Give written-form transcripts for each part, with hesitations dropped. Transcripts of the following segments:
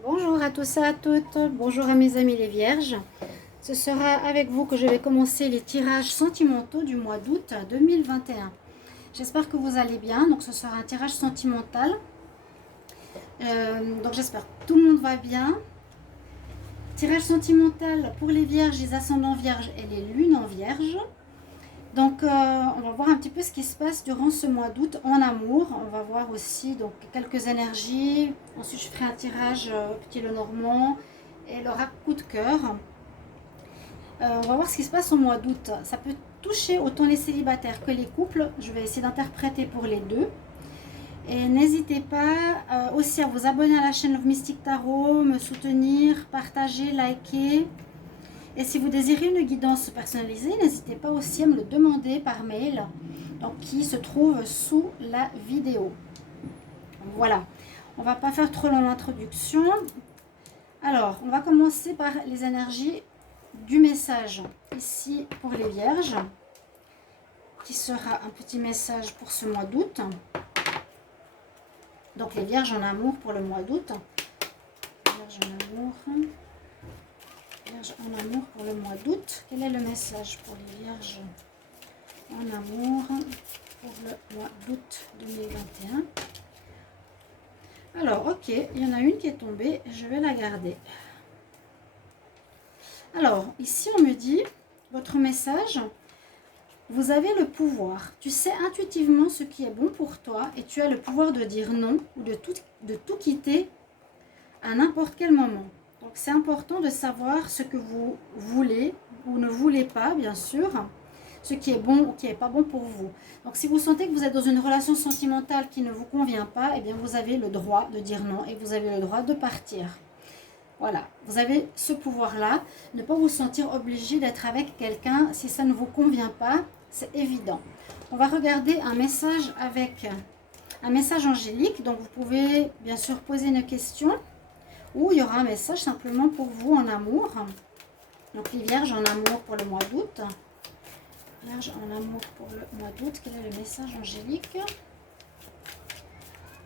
Bonjour à tous et à toutes, bonjour à mes amis les vierges. Ce sera avec vous que je vais commencer les tirages sentimentaux du mois d'août 2021. J'espère que vous allez bien, donc ce sera un tirage sentimental. Donc j'espère que tout le monde va bien. Tirage sentimental pour les vierges, les ascendants vierges et les lunes en vierge. Donc on va voir un petit peu ce qui se passe durant ce mois d'août en amour. On va voir aussi donc quelques énergies. Ensuite je ferai un tirage petit Lenormand et l'oracle coup de cœur. On va voir ce qui se passe au mois d'août. Ça peut toucher autant les célibataires que les couples. Je vais essayer d'interpréter pour les deux. Et n'hésitez pas aussi à vous abonner à la chaîne Love Mystic Tarot, me soutenir, partager, liker. Et si vous désirez une guidance personnalisée, n'hésitez pas aussi à me le demander par mail, donc qui se trouve sous la vidéo. Voilà, on va pas faire trop long l'introduction. Alors, on va commencer par les énergies du message ici pour les vierges, qui sera un petit message pour ce mois d'août. Donc les vierges en amour pour le mois d'août. Vierges en amour. Vierges en amour pour le mois d'août. Quel est le message pour les vierges en amour pour le mois d'août 2021? Alors, ok, il y en a une qui est tombée, je vais la garder. Alors, ici on me dit, votre message, vous avez le pouvoir. Tu sais intuitivement ce qui est bon pour toi et tu as le pouvoir de dire non ou de tout quitter à n'importe quel moment. Donc c'est important de savoir ce que vous voulez ou ne voulez pas, bien sûr, ce qui est bon ou qui n'est pas bon pour vous. Donc si vous sentez que vous êtes dans une relation sentimentale qui ne vous convient pas, eh bien vous avez le droit de dire non et vous avez le droit de partir. Voilà, vous avez ce pouvoir-là, ne pas vous sentir obligé d'être avec quelqu'un si ça ne vous convient pas, c'est évident. On va regarder un message avec un message angélique, donc vous pouvez bien sûr poser une question ou il y aura un message simplement pour vous en amour. Donc les vierges en amour pour le mois d'août. Vierges en amour pour le mois d'août, quel est le message angélique?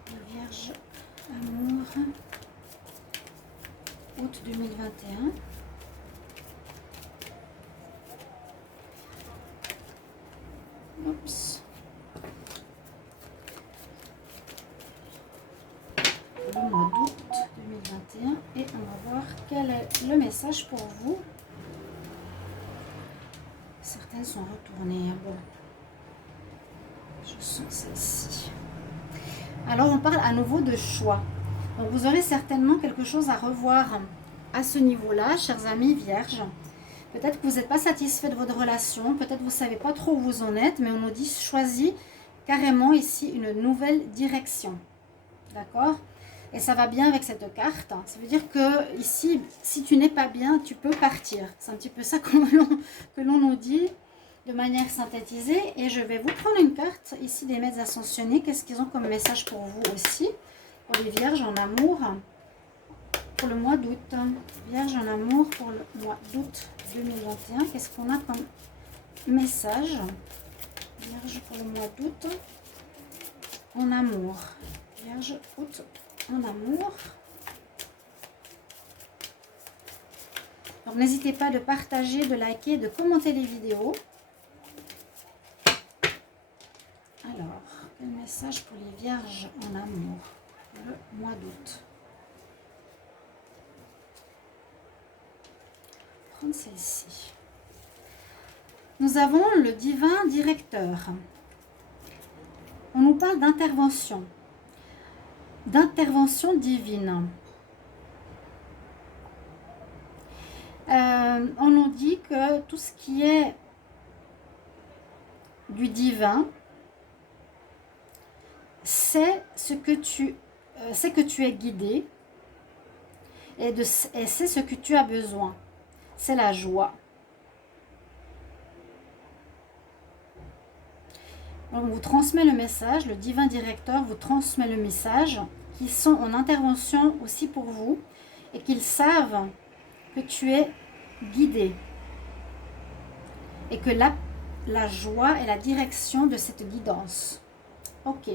Les vierges amour août 2021. Oups. Le mois d'août 2021 et on va voir quel est le message pour vous. Certaines sont retournées. Bon, je sens celle-ci. Alors on parle à nouveau de choix. Donc vous aurez certainement quelque chose à revoir à ce niveau-là, chers amis vierges. Peut-être que vous n'êtes pas satisfait de votre relation, peut-être que vous ne savez pas trop où vous en êtes, mais on nous dit choisis carrément ici une nouvelle direction. D'accord? Et ça va bien avec cette carte. Ça veut dire que ici, si tu n'es pas bien, tu peux partir. C'est un petit peu ça que l'on nous dit de manière synthétisée. Et je vais vous prendre une carte ici des maîtres ascensionnés. Qu'est-ce qu'ils ont comme message pour vous aussi? Pour les vierges en amour pour le mois d'août. Vierges en amour pour le mois d'août 2021. Qu'est-ce qu'on a comme message? Vierge pour le mois d'août en amour. Vierge août en amour. Donc n'hésitez pas de partager, de liker, de commenter les vidéos. Alors, quel message pour les vierges en amour pour le mois d'août? Prendre celle-ci. Nous avons le divin directeur. On nous parle d'intervention divine. On nous dit que tout ce qui est du divin, c'est que tu es guidé et c'est ce que tu as besoin. C'est la joie. On vous transmet le message, le divin directeur vous transmet le message, qu'ils sont en intervention aussi pour vous et qu'ils savent que tu es guidé et que la joie est la direction de cette guidance. Ok.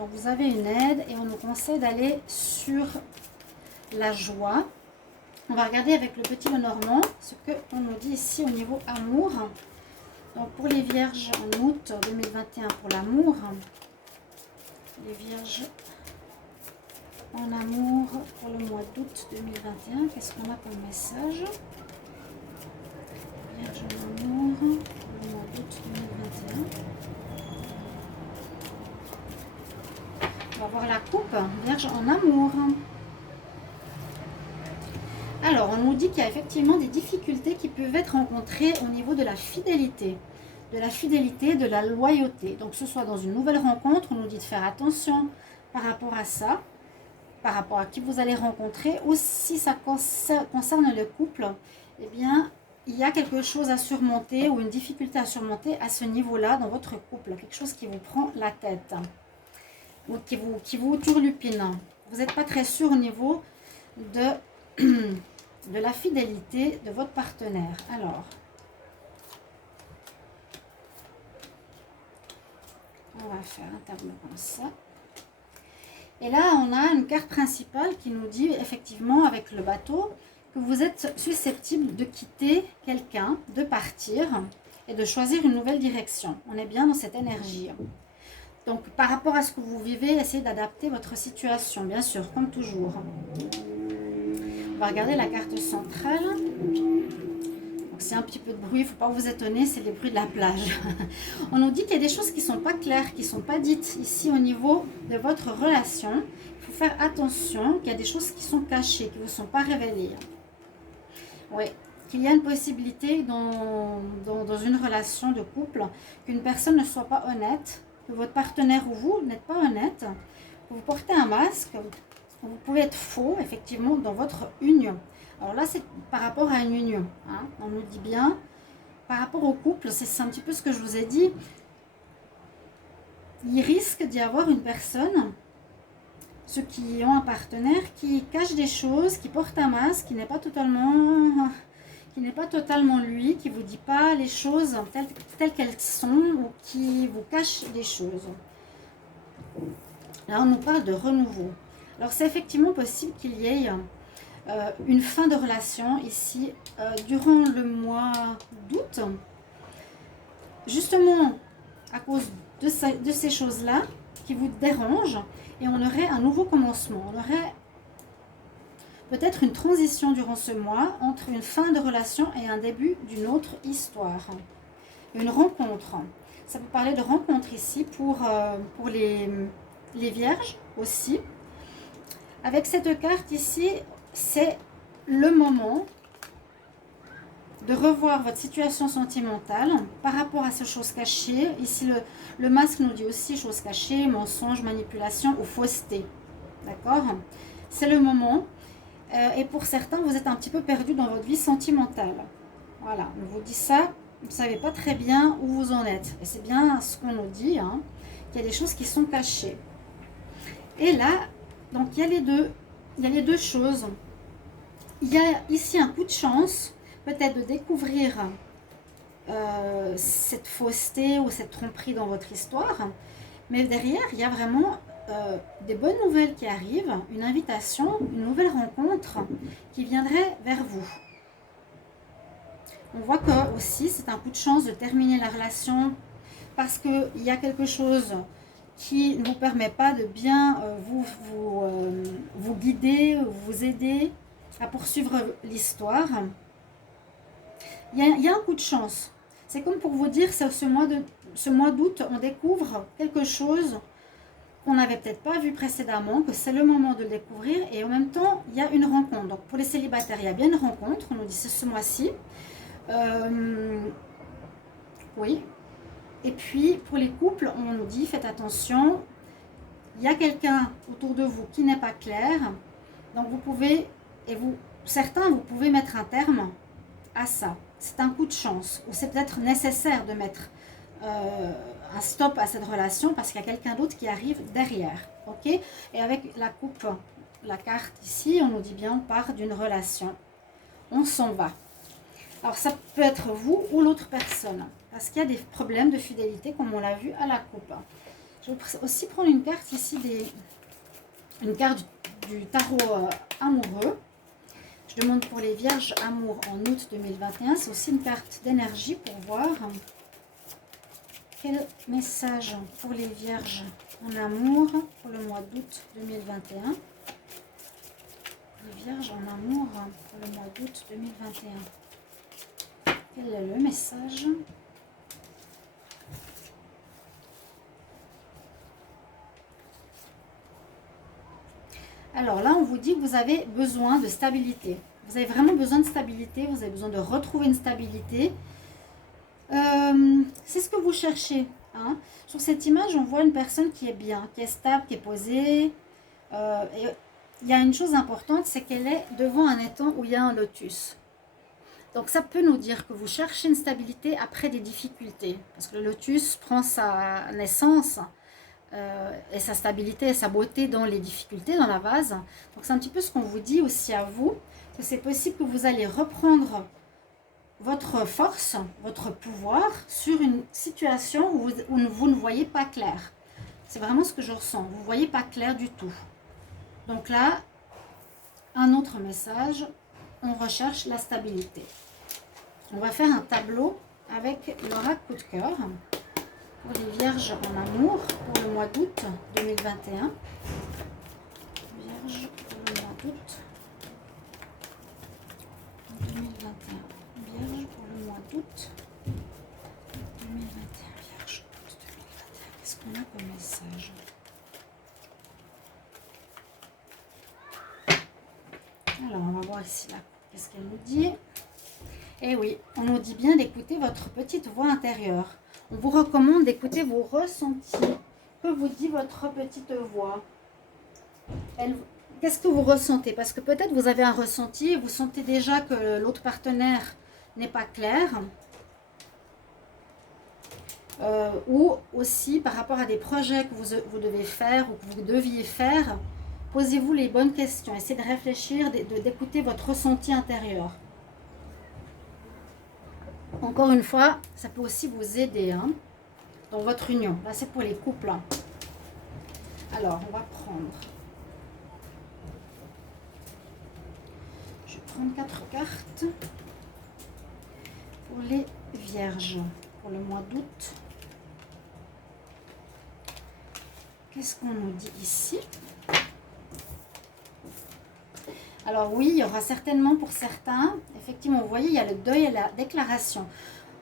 Donc vous avez une aide et on nous conseille d'aller sur la joie. On va regarder avec le petit Lenormand ce qu'on nous dit ici au niveau amour. Donc pour les vierges en août 2021 pour l'amour. Les vierges en amour pour le mois d'août 2021. Qu'est-ce qu'on a comme message? Vierge en amour pour le mois d'août 2021. On va voir la coupe, vierge en amour. Alors, on nous dit qu'il y a effectivement des difficultés qui peuvent être rencontrées au niveau de la fidélité. De la loyauté. Donc, que ce soit dans une nouvelle rencontre, on nous dit de faire attention par rapport à ça, par rapport à qui vous allez rencontrer. Ou si ça concerne le couple, eh bien, il y a quelque chose à surmonter ou une difficulté à surmonter à ce niveau-là dans votre couple. Quelque chose qui vous prend la tête. Ou qui vous turlupine. Vous n'êtes pas très sûr au niveau de la fidélité de votre partenaire. Alors, on va faire un tableau comme ça. Et là, on a une carte principale qui nous dit effectivement avec le bateau que vous êtes susceptible de quitter quelqu'un, de partir et de choisir une nouvelle direction. On est bien dans cette énergie. Donc, par rapport à ce que vous vivez, essayez d'adapter votre situation, bien sûr, comme toujours. On va regarder la carte centrale. C'est un petit peu de bruit, il ne faut pas vous étonner, c'est les bruits de la plage. On nous dit qu'il y a des choses qui ne sont pas claires, qui ne sont pas dites ici au niveau de votre relation. Il faut faire attention qu'il y a des choses qui sont cachées, qui ne vous sont pas révélées. Oui, qu'il y a une possibilité dans une relation de couple qu'une personne ne soit pas honnête, que votre partenaire ou vous n'êtes pas honnête, que vous portez un masque, vous pouvez être faux, effectivement, dans votre union. Alors là, c'est par rapport à une union. Hein. On nous dit bien, par rapport au couple, c'est un petit peu ce que je vous ai dit. Il risque d'y avoir une personne, ceux qui ont un partenaire, qui cache des choses, qui porte un masque, qui n'est pas totalement lui, qui ne vous dit pas les choses telles qu'elles sont ou qui vous cache des choses. Là, on nous parle de renouveau. Alors, c'est effectivement possible qu'il y ait une fin de relation ici durant le mois d'août. Justement, à cause de ces choses-là qui vous dérangent, et on aurait un nouveau commencement. On aurait peut-être une transition durant ce mois entre une fin de relation et un début d'une autre histoire. Une rencontre. Ça peut parler de rencontre ici pour les vierges aussi. Avec cette carte ici, c'est le moment de revoir votre situation sentimentale par rapport à ces choses cachées. Ici, le masque nous dit aussi choses cachées, mensonges, manipulation ou fausseté. D'accord? C'est le moment. Et pour certains, vous êtes un petit peu perdu dans votre vie sentimentale. Voilà, on vous dit ça, vous ne savez pas très bien où vous en êtes. Et c'est bien ce qu'on nous dit, hein, qu'il y a des choses qui sont cachées. Et là, donc il y a les deux choses. Il y a ici un coup de chance, peut-être de découvrir cette fausseté ou cette tromperie dans votre histoire. Mais derrière, il y a vraiment des bonnes nouvelles qui arrivent, une invitation, une nouvelle rencontre qui viendrait vers vous. On voit que aussi c'est un coup de chance de terminer la relation parce qu'il y a quelque chose qui ne vous permet pas de bien vous guider, vous aider à poursuivre l'histoire. Il y a un coup de chance. C'est comme pour vous dire, ce mois d'août, on découvre quelque chose qu'on n'avait peut-être pas vu précédemment, que c'est le moment de le découvrir, et en même temps, il y a une rencontre. Donc pour les célibataires, il y a bien une rencontre, on nous dit c'est ce mois-ci. Oui. Et puis pour les couples, on nous dit faites attention, il y a quelqu'un autour de vous qui n'est pas clair, donc vous pouvez, certains, vous pouvez mettre un terme à ça. C'est un coup de chance, ou c'est peut-être nécessaire de mettre un stop à cette relation parce qu'il y a quelqu'un d'autre qui arrive derrière. Ok? Et avec la coupe, la carte ici, on nous dit bien on part d'une relation. On s'en va. Alors ça peut être vous ou l'autre personne. Parce qu'il y a des problèmes de fidélité comme on l'a vu à la coupe. Je Je vais aussi prendre une carte ici, une carte du tarot amoureux. Je demande pour les vierges amour en août 2021. C'est aussi une carte d'énergie pour voir quel message pour les vierges en amour pour le mois d'août 2021. Les vierges en amour pour le mois d'août 2021. Quel est le message ? Alors là, on vous dit que vous avez besoin de stabilité. Vous avez vraiment besoin de stabilité, vous avez besoin de retrouver une stabilité. C'est ce que vous cherchez. Hein. Sur cette image, on voit une personne qui est bien, qui est stable, qui est posée. Et il y a une chose importante, c'est qu'elle est devant un étang où il y a un lotus. Donc ça peut nous dire que vous cherchez une stabilité après des difficultés. Parce que le lotus prend sa naissance et sa stabilité et sa beauté dans les difficultés, dans la vase. Donc c'est un petit peu ce qu'on vous dit aussi à vous, que c'est possible que vous allez reprendre votre force, votre pouvoir sur une situation où vous ne voyez pas clair. C'est vraiment ce que je ressens. Vous ne voyez pas clair du tout. Donc là, un autre message, on recherche la stabilité. On va faire un tableau avec l'oracle coup de cœur pour les vierges en amour pour le mois d'août 2021. Vierges pour le mois d'août 2021. Vierge pour le mois d'août 2021. Vierge août 2021. Qu'est-ce qu'on a comme message? Alors, on va voir ici là. Qu'est-ce qu'elle nous dit? Eh oui, on nous dit bien d'écouter votre petite voix intérieure. On vous recommande d'écouter vos ressentis. Que vous dit votre petite voix? Qu'est-ce que vous ressentez? Parce que peut-être vous avez un ressenti et vous sentez déjà que l'autre partenaire n'est pas clair. Ou aussi par rapport à des projets que vous devez faire ou que vous deviez faire, posez-vous les bonnes questions. Essayez de réfléchir, d'écouter votre ressenti intérieur. Encore une fois, ça peut aussi vous aider hein, dans votre union. Là, c'est pour les couples. Hein. Alors, on va prendre... Je vais prendre 4 cartes pour les vierges pour le mois d'août. Qu'est-ce qu'on nous dit ici? Alors oui, il y aura certainement pour certains, effectivement, vous voyez, il y a le deuil et la déclaration.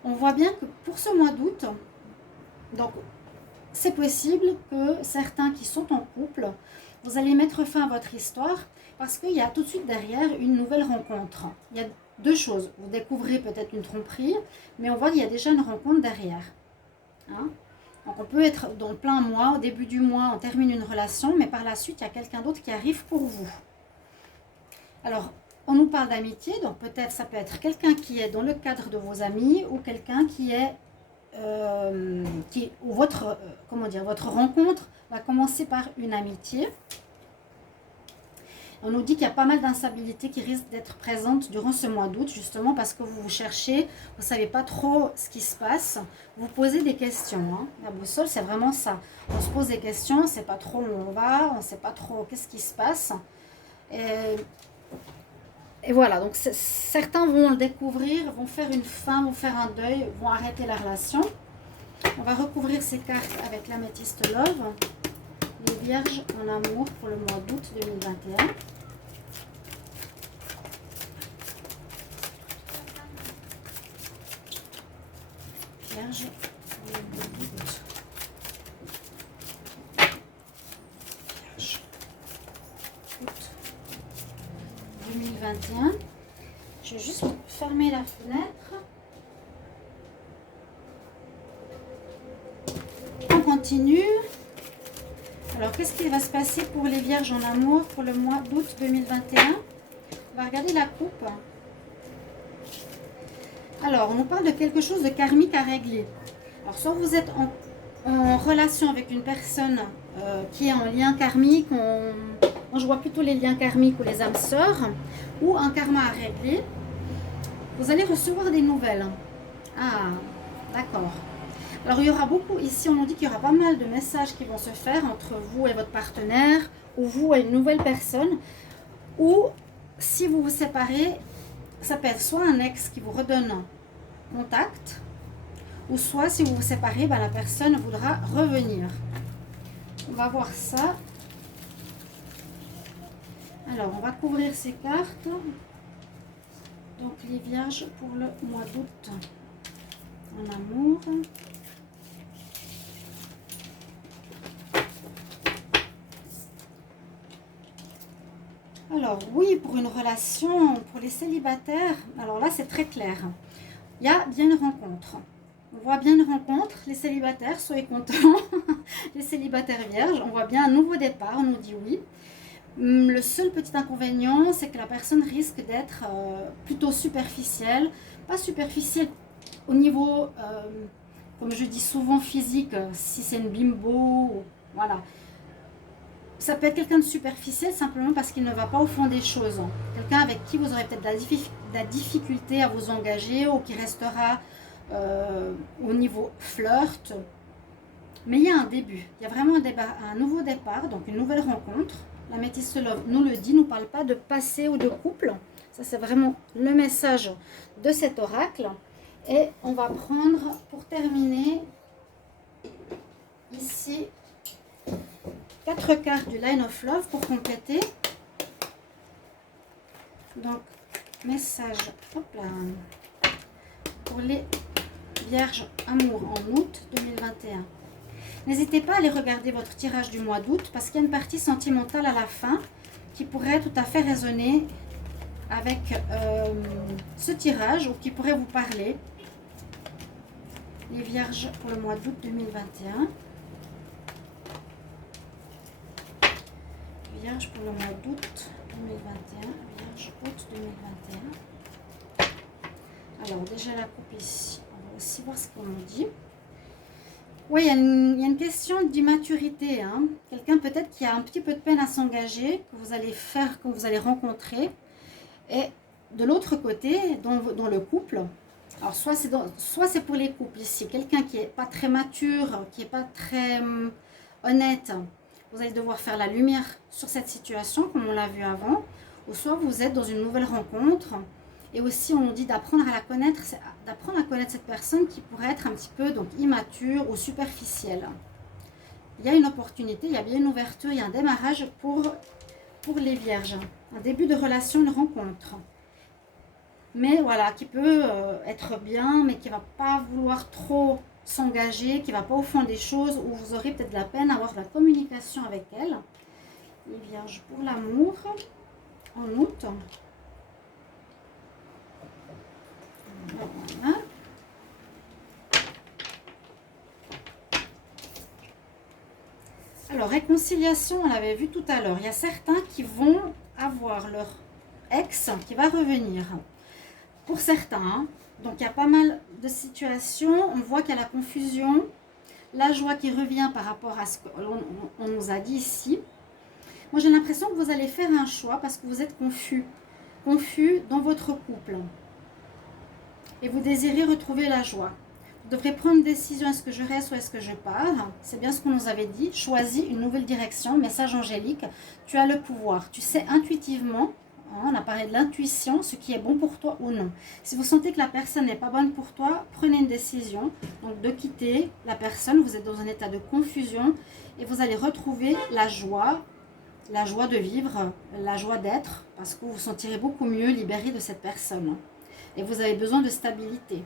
On voit bien que pour ce mois d'août, donc c'est possible que certains qui sont en couple, vous allez mettre fin à votre histoire parce qu'il y a tout de suite derrière une nouvelle rencontre. Il y a deux choses. Vous découvrez peut-être une tromperie, mais on voit qu'il y a déjà une rencontre derrière. Hein? Donc on peut être dans le plein mois, au début du mois, on termine une relation, mais par la suite, il y a quelqu'un d'autre qui arrive pour vous. Alors, on nous parle d'amitié, donc peut-être ça peut être quelqu'un qui est dans le cadre de vos amis ou quelqu'un qui est, ou votre rencontre va commencer par une amitié. On nous dit qu'il y a pas mal d'instabilité qui risque d'être présente durant ce mois d'août, justement parce que vous cherchez, vous ne savez pas trop ce qui se passe, vous posez des questions. Hein. La boussole, c'est vraiment ça. On se pose des questions, on ne sait pas trop où on va, on ne sait pas trop qu'est-ce qui se passe. Et voilà, donc certains vont le découvrir, vont faire une fin, vont faire un deuil, vont arrêter la relation. On va recouvrir ces cartes avec l'améthyste Love. Les vierges en amour pour le mois d'août 2021. Vierge pour le mois d'août. Vierge août 2021. Je vais juste fermer la fenêtre. On continue. Alors, qu'est-ce qui va se passer pour les vierges en amour pour le mois d'août 2021? On va regarder la coupe. Alors, on nous parle de quelque chose de karmique à régler. Alors, soit vous êtes en relation avec une personne qui est en lien karmique, je vois plutôt les liens karmiques ou les âmes sœurs, ou un karma à régler. Vous allez recevoir des nouvelles. Ah, d'accord. Alors, il y aura beaucoup, ici on nous dit qu'il y aura pas mal de messages qui vont se faire entre vous et votre partenaire, ou vous et une nouvelle personne, ou si vous vous séparez, ça peut être soit un ex qui vous redonne contact, ou soit si vous vous séparez, ben, la personne voudra revenir. On va voir ça. Alors, on va couvrir ces cartes. Donc, les vierges pour le mois d'août en amour. Alors, oui, pour une relation, pour les célibataires, alors là, c'est très clair. Il y a bien une rencontre. On voit bien une rencontre. Les célibataires, soyez contents. Les célibataires vierges, on voit bien un nouveau départ. On nous dit oui. Le seul petit inconvénient, c'est que la personne risque d'être plutôt superficielle. Pas superficielle au niveau, comme je dis souvent, physique. Si c'est une bimbo, voilà. Ça peut être quelqu'un de superficiel simplement parce qu'il ne va pas au fond des choses. Quelqu'un avec qui vous aurez peut-être de la difficulté à vous engager ou qui restera au niveau flirt. Mais il y a un début. Il y a vraiment un nouveau départ, donc une nouvelle rencontre. La Métisse Love nous le dit, nous parle pas de passé ou de couple. Ça, c'est vraiment le message de cet oracle. Et on va prendre, pour terminer, ici, 4 cartes du Line of Love pour compléter. Donc, message, hop là, pour les vierges amour en août 2021. N'hésitez pas à aller regarder votre tirage du mois d'août parce qu'il y a une partie sentimentale à la fin qui pourrait tout à fait résonner avec ce tirage ou qui pourrait vous parler. Les vierges pour le mois d'août 2021. Vierge pour le mois d'août 2021. Vierge août 2021. Alors déjà la coupe ici. On va aussi voir ce qu'on nous dit. Oui, il y a une question d'immaturité. Hein. Quelqu'un peut-être qui a un petit peu de peine à s'engager, que vous allez faire, que vous allez rencontrer. Et de l'autre côté, dans le couple, alors soit c'est pour les couples ici, quelqu'un qui n'est pas très mature, qui n'est pas très honnête, vous allez devoir faire la lumière sur cette situation, comme on l'a vu avant, ou soit vous êtes dans une nouvelle rencontre. Et aussi, on nous dit d'apprendre à connaître cette personne qui pourrait être un petit peu donc immature ou superficielle. Il y a une opportunité, il y a bien une ouverture, il y a un démarrage pour les vierges. Un début de relation, une rencontre. Mais voilà, qui peut être bien, mais qui ne va pas vouloir trop s'engager, qui ne va pas au fond des choses, où vous aurez peut-être de la peine à avoir de la communication avec elle. Les vierges pour l'amour en août. Voilà. Alors, réconciliation, on l'avait vu tout à l'heure. Il y a certains qui vont avoir leur ex qui va revenir. Pour certains, hein. Donc il y a pas mal de situations. On voit qu'il y a la confusion, la joie qui revient par rapport à ce qu'on nous a dit ici. Moi, j'ai l'impression que vous allez faire un choix parce que vous êtes confus dans votre couple. Et vous désirez retrouver la joie. Vous devrez prendre une décision, est-ce que je reste ou est-ce que je pars? C'est bien ce qu'on nous avait dit. Choisis une nouvelle direction, message angélique. Tu as le pouvoir. Tu sais intuitivement, hein, on a parlé de l'intuition, ce qui est bon pour toi ou non. Si vous sentez que la personne n'est pas bonne pour toi, prenez une décision. Donc de quitter la personne, vous êtes dans un état de confusion et vous allez retrouver la joie de vivre, la joie d'être, parce que vous vous sentirez beaucoup mieux libéré de cette personne. Et vous avez besoin de stabilité.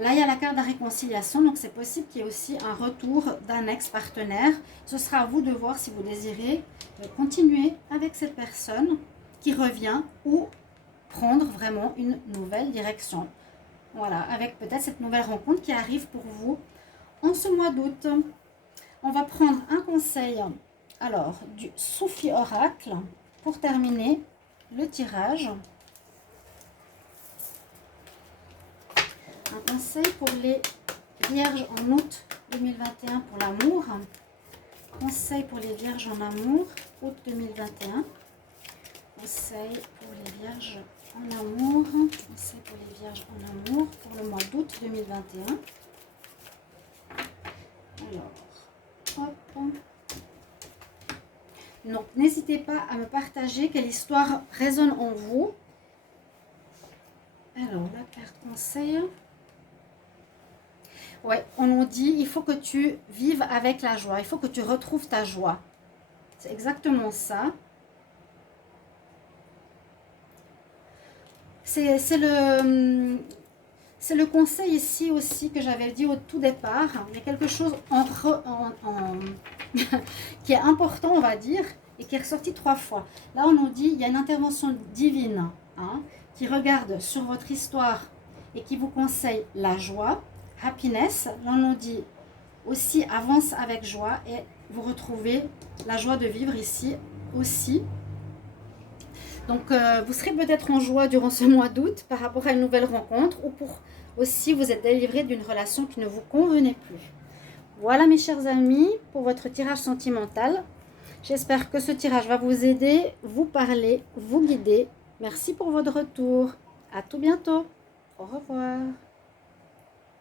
Là, il y a la carte de la réconciliation, donc c'est possible qu'il y ait aussi un retour d'un ex-partenaire. Ce sera à vous de voir si vous désirez continuer avec cette personne qui revient ou prendre vraiment une nouvelle direction. Voilà, avec peut-être cette nouvelle rencontre qui arrive pour vous en ce mois d'août. On va prendre un conseil, alors, du Soufi Oracle pour terminer le tirage. Un conseil pour les vierges en août 2021 pour l'amour. Conseil pour les vierges en amour, août 2021. Conseil pour les vierges en amour. Conseil pour les vierges en amour pour le mois d'août 2021. Alors, hop. Donc, n'hésitez pas à me partager quelle histoire résonne en vous. Alors, la carte conseil. Ouais, on nous dit, il faut que tu vives avec la joie. Il faut que tu retrouves ta joie. C'est exactement ça. C'est le conseil ici aussi que j'avais dit au tout départ. Il y a quelque chose qui est important, on va dire, et qui est ressorti 3 fois. Là, on nous dit, il y a une intervention divine qui regarde sur votre histoire et qui vous conseille la joie, happiness. Là, on nous dit aussi, avance avec joie et vous retrouvez la joie de vivre ici aussi. Donc, vous serez peut-être en joie durant ce mois d'août par rapport à une nouvelle rencontre ou pour aussi vous êtes délivré d'une relation qui ne vous convenait plus. Voilà mes chers amis pour votre tirage sentimental. J'espère que ce tirage va vous aider, vous parler, vous guider. Merci pour votre retour. À tout bientôt. Au revoir.